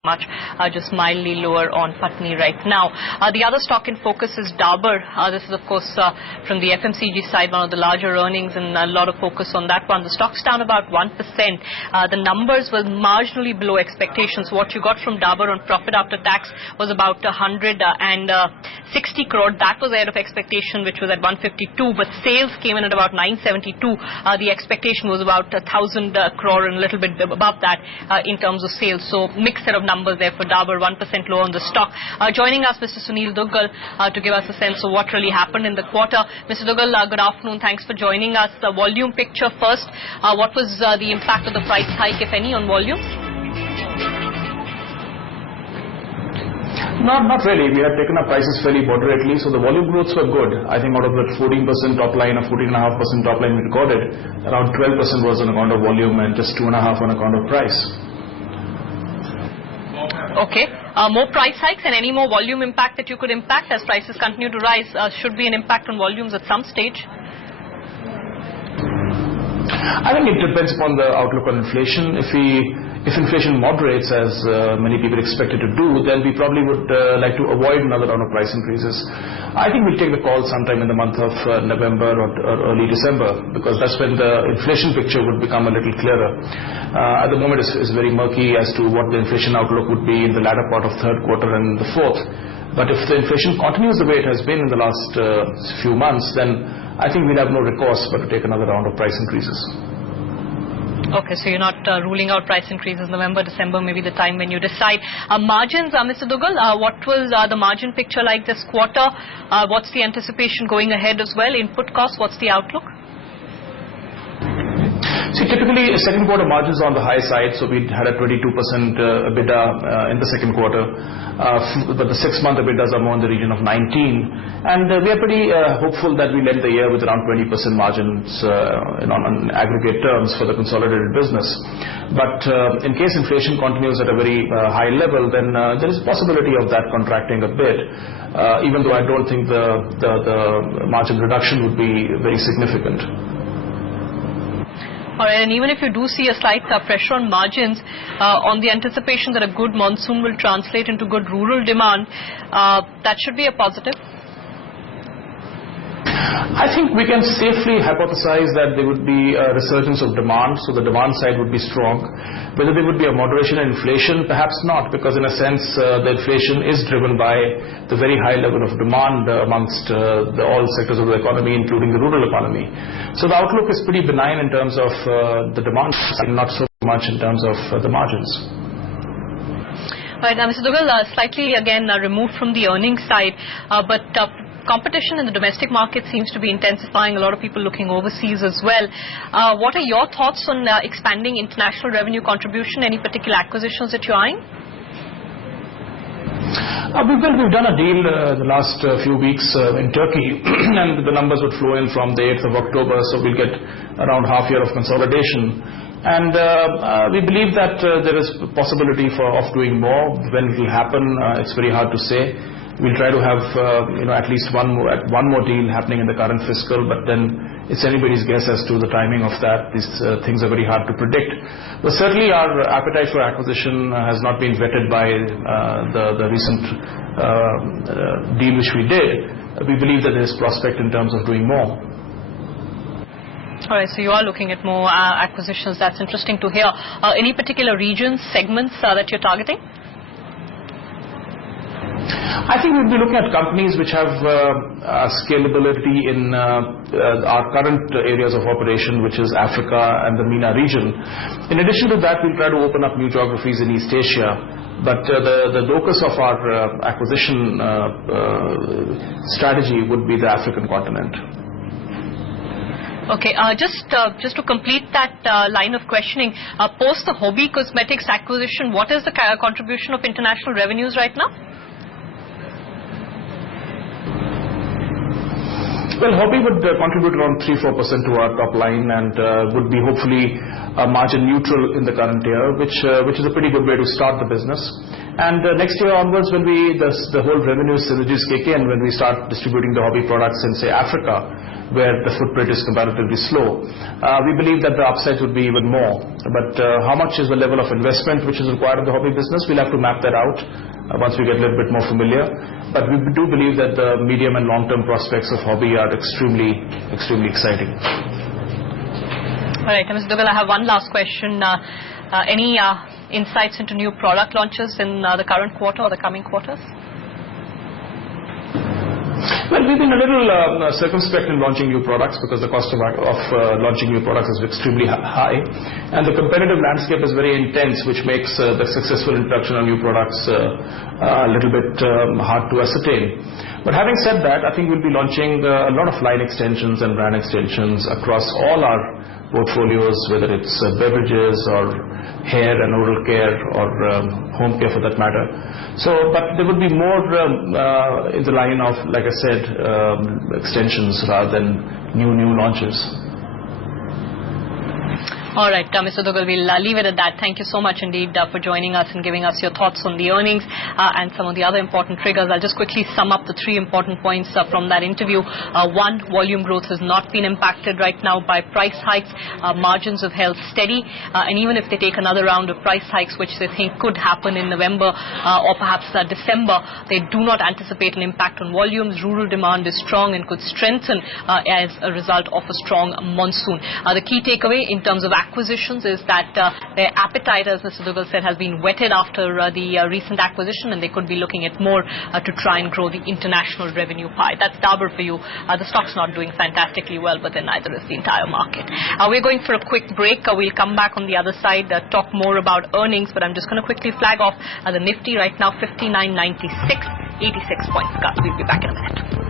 much, just mildly lower on Patni right now. The other stock in focus is Dabur. This is of course from the FMCG side, one of the larger earnings, and a lot of focus on that one. The stock's down about 1%. The numbers were marginally below expectations. What you got from Dabur on profit after tax was about 160 crore. That was ahead of expectation, which was at 152, but sales came in at about 972. The expectation was about 1,000 crore and a little bit above that in terms of sales. So mixed set of numbers there for Dabur, 1% low on the stock. Joining us, Mr. Sunil Duggal, to give us a sense of what really happened in the quarter. Mr. Duggal, good afternoon. Thanks for joining us. The volume picture first. What was the impact of the price hike, if any, on volumes? Not really. We had taken our prices fairly moderately, so the volume growths were good. I think out of the 14% top line or 14.5% top line we recorded, around 12% was on account of volume and just 2.5% on account of price. Okay. More price hikes and any more volume impact that you could impact as prices continue to rise should be an impact on volumes at some stage? I think it depends upon the outlook on inflation. If inflation moderates, as many people expect it to do, then we probably would like to avoid another round of price increases. I think we'll take the call sometime in the month of November or early December, because that's when the inflation picture would become a little clearer. At the moment, it's very murky as to what the inflation outlook would be in the latter part of third quarter and the fourth. But if the inflation continues the way it has been in the last few months, then I think we'll have no recourse but to take another round of price increases. Okay, so you're not ruling out price increases November, December, maybe the time when you decide. Margins, Mr. Duggal, what was the margin picture like this quarter? What's the anticipation going ahead as well? Input costs, what's the outlook? See, typically second quarter margins are on the high side, so we had a 22% EBITDA in the second quarter, but the 6-month EBITDAs are more in the region of 19, and we are pretty hopeful that we'll end the year with around 20% margins on aggregate terms for the consolidated business. But in case inflation continues at a very high level, then there is a possibility of that contracting a bit, even though I don't think the margin reduction would be very significant. All right, and even if you do see a slight pressure on margins, on the anticipation that a good monsoon will translate into good rural demand, that should be a positive. I think we can safely hypothesize that there would be a resurgence of demand, so the demand side would be strong. Whether there would be a moderation in inflation, perhaps not, because in a sense the inflation is driven by the very high level of demand amongst all sectors of the economy, including the rural economy. So the outlook is pretty benign in terms of the demand side, not so much in terms of the margins. All right, now Mr. Duggal, slightly again removed from the earnings side, but competition in the domestic market seems to be intensifying. A lot of people looking overseas as well. What are your thoughts on expanding international revenue contribution? Any particular acquisitions that you're eyeing? We've done a deal the last few weeks in Turkey, and the numbers would flow in from the 8th of October, so we'll get around half year of consolidation. And we believe that there is possibility of doing more. When it will happen, it's very hard to say. We'll try to have at least one more deal happening in the current fiscal, but then it's anybody's guess as to the timing of that. These things are very hard to predict. But certainly our appetite for acquisition has not been vetted by the recent deal which we did. We believe that there is prospect in terms of doing more. All right, so you are looking at more acquisitions. That's interesting to hear. Any particular regions, segments that you're targeting? I think we'll be looking at companies which have scalability in our current areas of operation, which is Africa and the MENA region. In addition to that, we'll try to open up new geographies in East Asia. But the locus of our acquisition strategy would be the African continent. Okay, just to complete that line of questioning, post the Hobby Cosmetics acquisition, what is the contribution of international revenues right now? Well, Hobby would contribute around 3-4% to our top line, and would be hopefully margin neutral in the current year, which is a pretty good way to start the business. And next year onwards, when the whole revenue synergies kick in, when we start distributing the Hobby products in, say, Africa, where the footprint is comparatively slow. We believe that the upside would be even more. But how much is the level of investment which is required in the hobby business? We'll have to map that out once we get a little bit more familiar. But we do believe that the medium and long-term prospects of hobby are extremely exciting. All right, Mr. Dugal, I have one last question. Any insights into new product launches in the current quarter or the coming quarters? Well, we've been a little circumspect in launching new products because the cost of launching new products is extremely high, and the competitive landscape is very intense, which makes the successful introduction of new products a little bit hard to ascertain. But having said that, I think we'll be launching a lot of line extensions and brand extensions across all our portfolios, whether it's beverages or hair and oral care or home care for that matter. So, but there would be more in the line of, like I said, extensions rather than new launches. All right, Mr. Dugal, we'll leave it at that. Thank you so much indeed for joining us and giving us your thoughts on the earnings and some of the other important triggers. I'll just quickly sum up the three important points from that interview. One, volume growth has not been impacted right now by price hikes. Margins have held steady, and even if they take another round of price hikes, which they think could happen in November or perhaps December, they do not anticipate an impact on volumes. Rural demand is strong and could strengthen as a result of a strong monsoon. The key takeaway in terms of acquisitions is that their appetite, as Mr. Dugal said, has been whetted after the recent acquisition, and they could be looking at more to try and grow the international revenue pie. That's Dabur for you. The stock's not doing fantastically well, but then neither is the entire market. We're going for a quick break. We'll come back on the other side, talk more about earnings, but I'm just going to quickly flag off the Nifty right now, 59.96, 86 points cut. We'll be back in a minute.